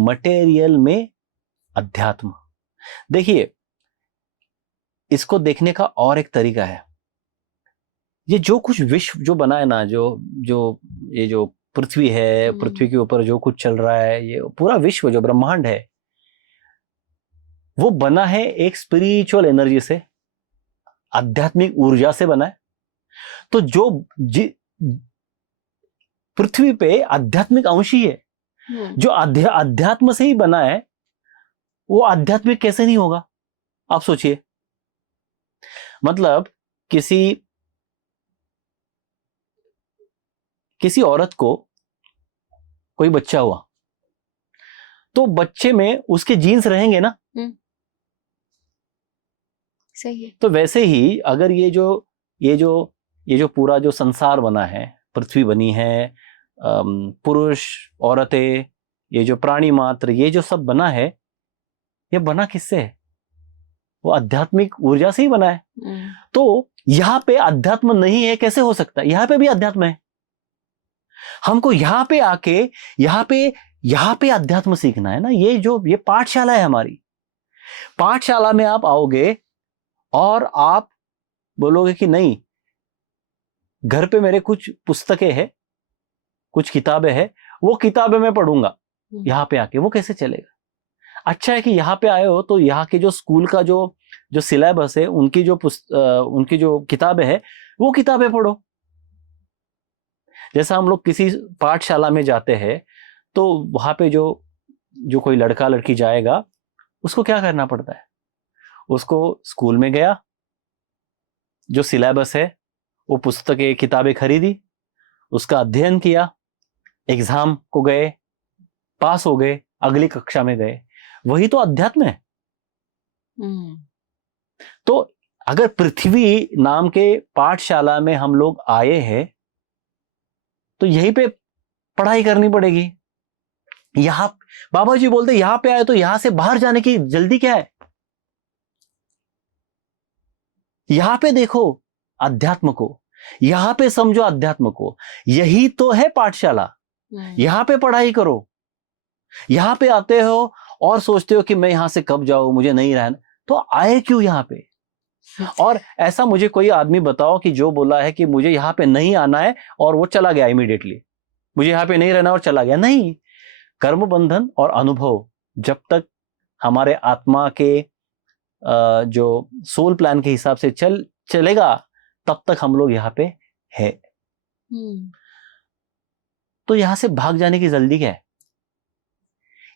Material में अध्यात्म। देखिए, इसको देखने का और एक तरीका है। ये जो कुछ विश्व जो बना है ना, ये जो पृथ्वी है, पृथ्वी के ऊपर जो कुछ चल रहा है, ये पूरा विश्व जो ब्रह्मांड है, वो बना है एक स्पिरिचुअल एनर्जी से, आध्यात्मिक ऊर्जा से बना है। तो जो पृथ्वी पे आध्यात्मिक अंश ही है, जो अध्यात्म से ही बना है, वो आध्यात्मिक कैसे नहीं होगा? आप सोचिए। मतलब किसी औरत को कोई बच्चा हुआ, तो बच्चे में उसके जीन्स रहेंगे ना। सही है। तो वैसे ही अगर ये जो पूरा जो संसार बना है, पृथ्वी बनी है, पुरुष, औरतें, ये जो प्राणी मात्र, ये जो सब बना है, ये बना किससे है? वो आध्यात्मिक ऊर्जा से ही बना है। तो यहां पे अध्यात्म नहीं है कैसे हो सकता है? यहां पे भी अध्यात्म है। हमको यहां पे आके यहां पे अध्यात्म सीखना है ना। ये पाठशाला है हमारी। पाठशाला में आप आओगे और आप बोलोगे कि नहीं, घर पे मेरे कुछ पुस्तकें हैं, कुछ किताबें हैं, वो किताबें मैं पढ़ूंगा। यहां पे आके वो कैसे चलेगा? अच्छा है कि यहां पे आए हो तो यहाँ के जो स्कूल का जो सिलेबस है, उनकी जो किताबें हैं, वो किताबें पढ़ो। जैसा हम लोग किसी पाठशाला में जाते हैं, तो वहां पे जो कोई लड़का लड़की जाएगा, उसको क्या करना पड़ता है? उसको स्कूल में गया, जो सिलेबस है, वो पुस्तकें किताबें खरीदी, उसका अध्ययन किया, एग्जाम को गए, पास हो गए, अगली कक्षा में गए। वही तो अध्यात्म है। तो अगर पृथ्वी नाम के पाठशाला में हम लोग आए हैं, तो यहीं पे पढ़ाई करनी पड़ेगी। यहां बाबा जी बोलते यहां पे आए तो यहां से बाहर जाने की जल्दी क्या है? यहां पे देखो अध्यात्म को, यहां पे समझो अध्यात्म को। यही तो है पाठशाला। यहां पे पढ़ाई करो। यहां पे आते हो और सोचते हो कि मैं यहां से कब जाऊं, मुझे नहीं रहना। तो आए क्यों यहां पे? और ऐसा मुझे कोई आदमी बताओ कि जो बोला है कि मुझे यहां पे नहीं आना है और वो चला गया इमीडिएटली, मुझे यहां पे नहीं रहना और चला गया। नहीं, कर्म बंधन और अनुभव जब तक हमारे आत्मा के जो सोल प्लान के हिसाब से चलेगा, तब तक हम लोग यहाँ पे है। तो यहां से भाग जाने की जल्दी क्या है?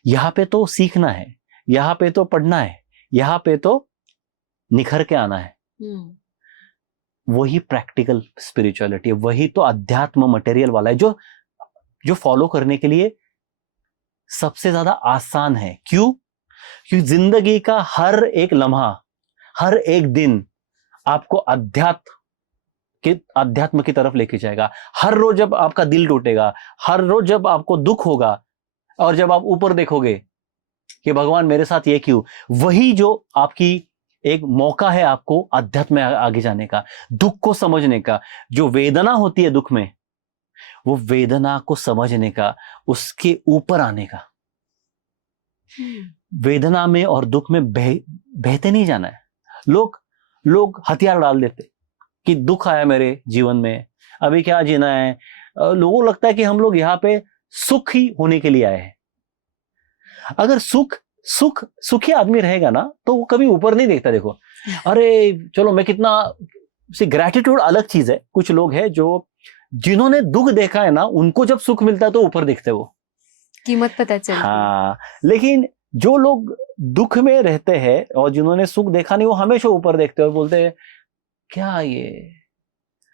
यहां पे तो सीखना है, यहां पे तो पढ़ना है, यहां पे तो निखर के आना है। वही प्रैक्टिकल स्पिरिचुअलिटी है, वही तो अध्यात्म मटेरियल वाला है, जो फॉलो करने के लिए सबसे ज्यादा आसान है। क्यों? क्योंकि जिंदगी का हर एक लम्हा, हर एक दिन आपको अध्यात्म की तरफ लेके जाएगा। हर रोज जब आपका दिल टूटेगा, हर रोज जब आपको दुख होगा, और जब आप ऊपर देखोगे कि भगवान मेरे साथ ये क्यों, वही जो आपकी एक मौका है आपको अध्यात्म में आगे जाने का, दुख को समझने का। जो वेदना होती है दुख में, वो वेदना को समझने का, उसके ऊपर आने का। वेदना में और दुख में बहते नहीं जाना है। लोग हथियार डाल देते कि दुख आया मेरे जीवन में, अभी क्या जीना है। लोगों को लगता है कि हम लोग यहाँ पे सुख ही होने के लिए आए हैं। अगर सुखी आदमी रहेगा ना, तो वो कभी ऊपर नहीं देखता। देखो, अरे चलो मैं कितना ग्रैटिट्यूड अलग चीज है। कुछ लोग हैं जिन्होंने दुख देखा है ना, उनको जब सुख मिलता है तो ऊपर देखते वो, कीमत पता चलती है। हाँ, लेकिन जो लोग दुख में रहते हैं और जिन्होंने सुख देखा नहीं, वो हमेशा ऊपर देखते हैं और बोलते हैं क्या ये,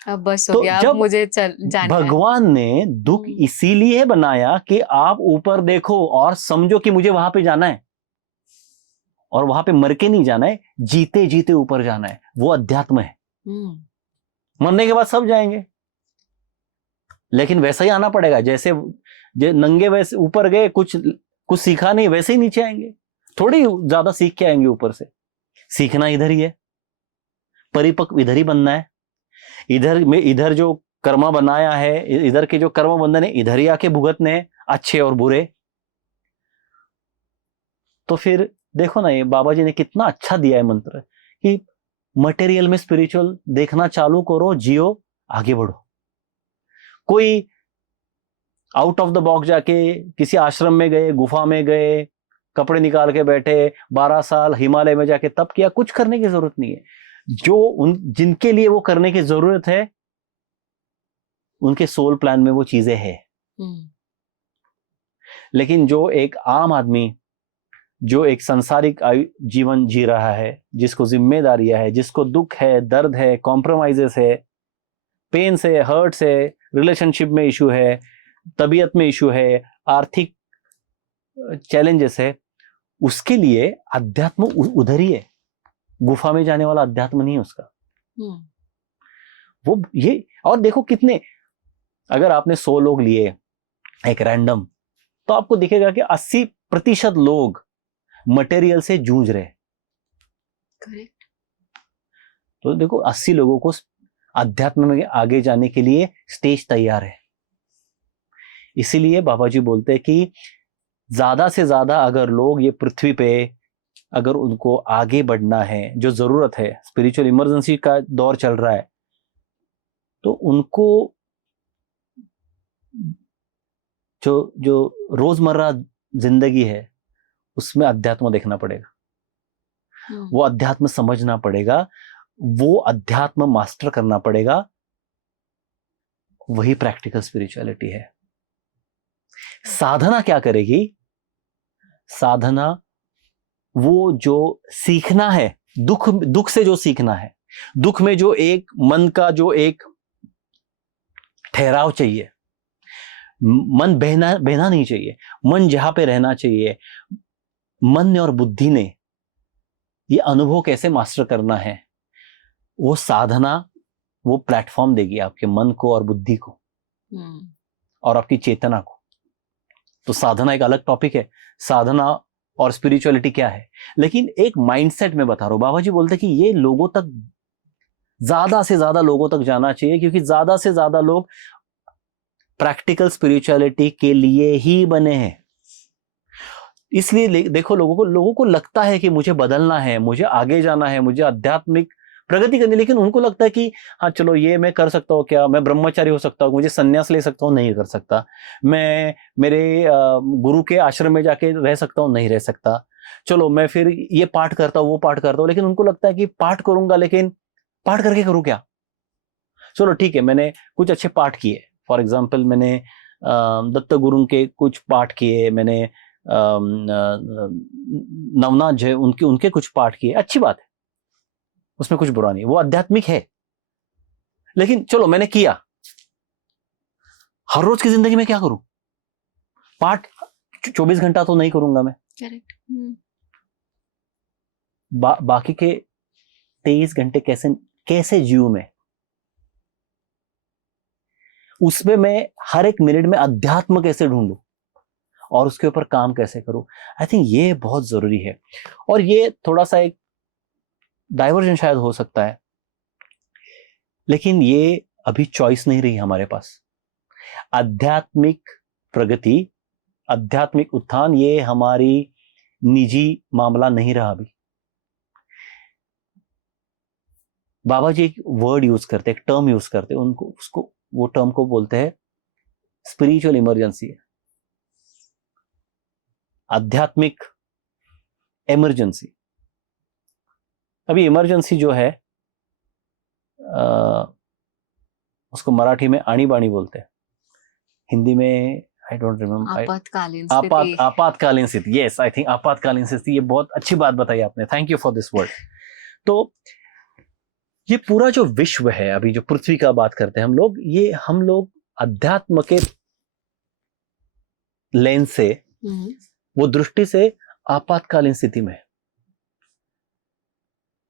अब बस हो तो गया, जब अब मुझे जाना भगवान ने दुख इसीलिए बनाया कि आप ऊपर देखो और समझो कि मुझे वहां पे जाना है, और वहां पे मर के नहीं जाना है, जीते जीते ऊपर जाना है। वो अध्यात्म है। मरने के बाद सब जाएंगे, लेकिन वैसा ही आना पड़ेगा। जैसे नंगे वैसे ऊपर गए, कुछ सीखा नहीं, वैसे ही नीचे आएंगे। थोड़ी ज्यादा सीख के आएंगे ऊपर से। सीखना इधर ही है, परिपक्व इधर ही बनना है। इधर जो कर्मा बनाया है, इधर के जो कर्म बंधन है, इधर ही आके भुगतने हैं, अच्छे और बुरे। तो फिर देखो ना, ये बाबा जी ने कितना अच्छा दिया है मंत्र कि मटेरियल में स्पिरिचुअल देखना चालू करो, जियो, आगे बढ़ो। कोई आउट ऑफ द बॉक्स जाके किसी आश्रम में गए, गुफा में गए, कपड़े निकाल के बैठे, 12 साल हिमालय में जाके तप किया, कुछ करने की जरूरत नहीं है। जो जिनके लिए वो करने की जरूरत है, उनके सोल प्लान में वो चीजें हैं। लेकिन जो एक आम आदमी, जो एक सांसारिक जीवन जी रहा है, जिसको जिम्मेदारियां है, जिसको दुख है, दर्द है, कॉम्प्रोमाइजेस है, पेन से, हर्ट से, रिलेशनशिप में इशू है, तबीयत में इशू है, आर्थिक चैलेंजेस है, उसके लिए अध्यात्म उधर ही है। गुफा में जाने वाला अध्यात्म नहीं है उसका। वो ये, और देखो कितने, अगर आपने 100 लोग लिए एक रैंडम, तो आपको दिखेगा कि 80% लोग मटेरियल से जूझ रहे। करेक्ट। तो देखो 80 लोगों को अध्यात्म में आगे जाने के लिए स्टेज तैयार है। इसीलिए बाबा जी बोलते हैं कि ज्यादा से ज्यादा अगर लोग ये पृथ्वी पे, अगर उनको आगे बढ़ना है, जो जरूरत है, स्पिरिचुअल इमरजेंसी का दौर चल रहा है, तो उनको जो रोजमर्रा जिंदगी है उसमें अध्यात्म देखना पड़ेगा। वो अध्यात्म समझना पड़ेगा, वो अध्यात्म मास्टर करना पड़ेगा। वही प्रैक्टिकल स्पिरिचुअलिटी है। साधना क्या करेगी? साधना वो जो सीखना है, दुख से जो सीखना है, दुख में जो एक मन का जो एक ठहराव चाहिए, मन बहना नहीं चाहिए, मन जहां पे रहना चाहिए, मन ने और बुद्धि ने ये अनुभव कैसे मास्टर करना है, वो साधना वो प्लेटफॉर्म देगी आपके मन को और बुद्धि को और आपकी चेतना को। तो साधना एक अलग टॉपिक है, साधना और स्पिरिचुअलिटी क्या है। लेकिन एक माइंडसेट में बता रहा हूं, बाबा जी बोलते कि ये लोगों तक, ज्यादा से ज्यादा लोगों तक जाना चाहिए, क्योंकि ज्यादा से ज्यादा लोग प्रैक्टिकल स्पिरिचुअलिटी के लिए ही बने हैं। इसलिए देखो, लोगों को लगता है कि मुझे बदलना है, मुझे आगे जाना है, मुझे आध्यात्मिक प्रगति करनी, लेकिन उनको लगता है कि हाँ चलो ये मैं कर सकता हूँ क्या, मैं ब्रह्मचारी हो सकता हूँ, मुझे संन्यास ले सकता हूँ, नहीं कर सकता, मैं मेरे गुरु के आश्रम में जाके रह सकता हूँ, नहीं रह सकता, चलो मैं फिर ये पाठ करता हूँ, वो पाठ करता हूँ। लेकिन उनको लगता है कि पाठ करूंगा, लेकिन पाठ करके करूँ क्या? चलो ठीक है, मैंने कुछ अच्छे पाठ किए, फॉर एग्जाम्पल मैंने दत्त गुरु के कुछ पाठ किए, मैंने नवनाथ जय उनके कुछ पाठ किए, अच्छी बात है, उसमें कुछ बुरा नहीं, वो आध्यात्मिक है। लेकिन चलो मैंने किया, हर रोज की जिंदगी में क्या करूं? पाठ 24 घंटा तो नहीं करूंगा मैं। करेक्ट। बाकी के 23 घंटे कैसे जीऊं मैं? उसमें मैं हर एक मिनट में अध्यात्म कैसे ढूंढूं और उसके ऊपर काम कैसे करूं? आई थिंक ये बहुत जरूरी है। और ये थोड़ा सा एक डाइवर्जन शायद हो सकता है, लेकिन ये अभी चॉइस नहीं रही हमारे पास। आध्यात्मिक प्रगति, आध्यात्मिक उत्थान, ये हमारी निजी मामला नहीं रहा अभी। बाबा जी एक वर्ड यूज करते, एक टर्म यूज करते, वो टर्म को बोलते हैं स्पिरिचुअल इमरजेंसी, आध्यात्मिक इमरजेंसी। अभी इमरजेंसी जो है उसको मराठी में आणीबाणी बोलते हैं, हिंदी में आई डोंट रिमेम्बर, आपातकालीन स्थिति। यस, आई थिंक आपातकालीन स्थिति। ये बहुत अच्छी बात बताई आपने, thank you for this word. तो ये पूरा जो विश्व है, अभी जो पृथ्वी का बात करते हैं हम लोग अध्यात्म के लेंस से, वो दृष्टि से आपातकालीन स्थिति में।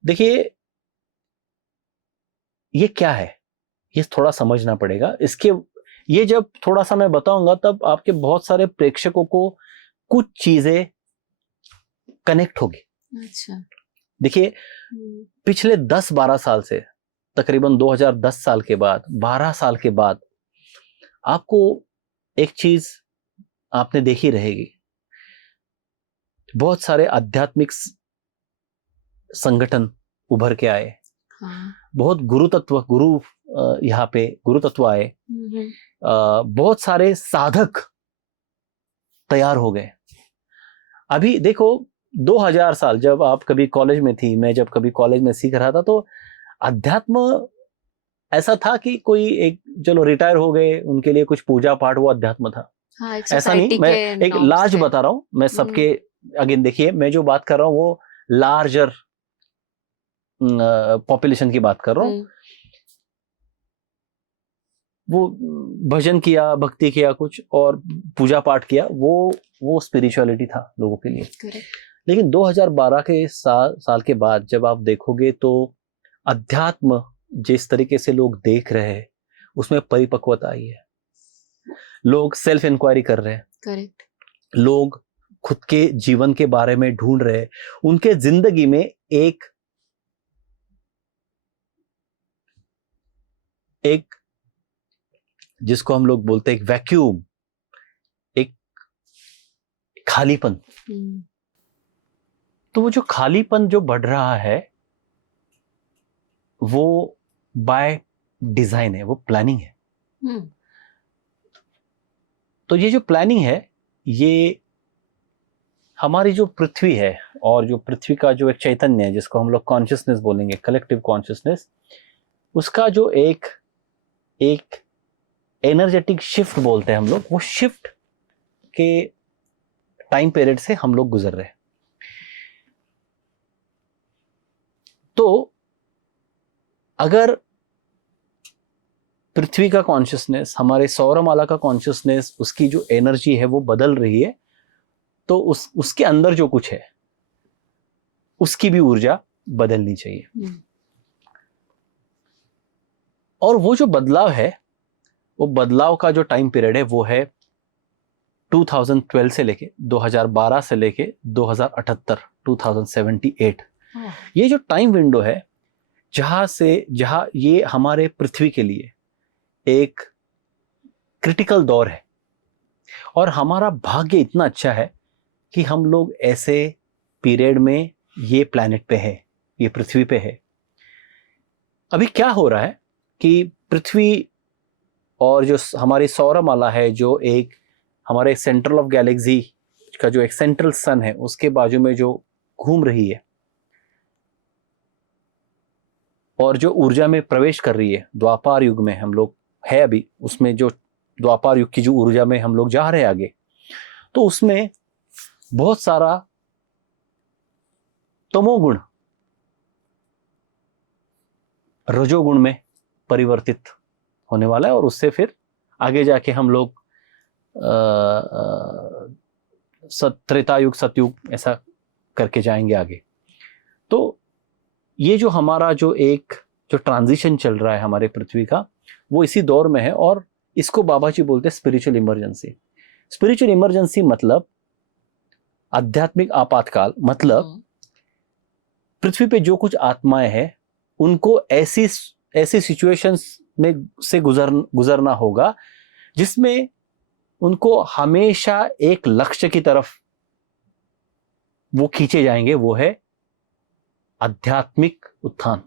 देखिए ये क्या है, ये थोड़ा समझना पड़ेगा। ये जब थोड़ा सा मैं बताऊंगा, तब आपके बहुत सारे प्रेक्षकों को कुछ चीजें कनेक्ट होगी। अच्छा। देखिए पिछले 10-12 साल से, तकरीबन 2010 साल के बाद, 12 साल के बाद, आपको एक चीज आपने देखी रहेगी, बहुत सारे आध्यात्मिक संगठन उभर के आए, हाँ। बहुत गुरु यहाँ पे गुरु तत्व आए, बहुत सारे साधक तैयार हो गए। अभी देखो 2000 साल, जब आप कभी कॉलेज में थी, मैं जब कभी कॉलेज में सीख रहा था, तो अध्यात्म ऐसा था कि कोई एक चलो रिटायर हो गए, उनके लिए कुछ पूजा पाठ, वो अध्यात्म था। हाँ, एक ऐसा नहीं, मैं एक लार्ज बता रहा हूँ, मैं सबके अगेन देखिए, मैं जो बात कर रहा हूँ वो लार्जर पॉपुलेशन की बात कर रहा हूँ। वो भजन किया, भक्ति किया कुछ और पूजा पाठ किया, वो स्पिरिचुअलिटी था लोगों के लिए। Correct. लेकिन 2012 के साल के बाद जब आप देखोगे तो अध्यात्म जिस तरीके से लोग देख रहे हैं उसमें परिपक्वता आई है। लोग सेल्फ इंक्वायरी कर रहे हैं। Correct. लोग खुद के जीवन के बारे में ढूंढ रहे हैं। उनके जिंदगी में एक जिसको हम लोग बोलते हैं एक वैक्यूम, एक खालीपन। तो वो जो खालीपन जो बढ़ रहा है वो बाय डिजाइन है, वो प्लानिंग है। तो ये जो प्लानिंग है, ये हमारी जो पृथ्वी है और जो पृथ्वी का जो एक चैतन्य है, जिसको हम लोग कॉन्शियसनेस बोलेंगे, कलेक्टिव कॉन्शियसनेस, उसका जो एक एनर्जेटिक शिफ्ट बोलते हैं हम लोग, वो शिफ्ट के टाइम पीरियड से हम लोग गुजर रहे हैं। तो अगर पृथ्वी का कॉन्शियसनेस, हमारे सौरमाला का कॉन्शियसनेस, उसकी जो एनर्जी है वो बदल रही है, तो उसके अंदर जो कुछ है उसकी भी ऊर्जा बदलनी चाहिए। और वो जो बदलाव है, वो बदलाव का जो टाइम पीरियड है वो है 2012 से लेके 2012 से लेके 2078 2078। ये जो टाइम विंडो है, जहां ये हमारे पृथ्वी के लिए एक क्रिटिकल दौर है। और हमारा भाग्य इतना अच्छा है कि हम लोग ऐसे पीरियड में ये प्लैनेट पे है, ये पृथ्वी पे है। अभी क्या हो रहा है कि पृथ्वी और जो हमारी सौरमाला है, जो एक हमारे सेंट्रल ऑफ गैलेक्सी का जो एक सेंट्रल सन है, उसके बाजू में जो घूम रही है और जो ऊर्जा में प्रवेश कर रही है, द्वापर युग में हम लोग है अभी, उसमें जो द्वापर युग की जो ऊर्जा में हम लोग जा रहे हैं आगे, तो उसमें बहुत सारा तमोगुण रजोगुण में परिवर्तित होने वाला है, और उससे फिर आगे जाके हम लोग त्रेता युग, सतयुग, ऐसा करके जाएंगे आगे। तो ये जो हमारा जो ट्रांजिशन चल रहा है हमारे पृथ्वी का, वो इसी दौर में है। और इसको बाबा जी बोलते हैं स्पिरिचुअल इमरजेंसी। स्पिरिचुअल इमरजेंसी मतलब आध्यात्मिक आपातकाल, मतलब पृथ्वी पे जो कुछ आत्माएं हैं उनको ऐसी सिचुएशंस में से गुजरना होगा जिसमें उनको हमेशा एक लक्ष्य की तरफ वो खींचे जाएंगे, वो है आध्यात्मिक उत्थान।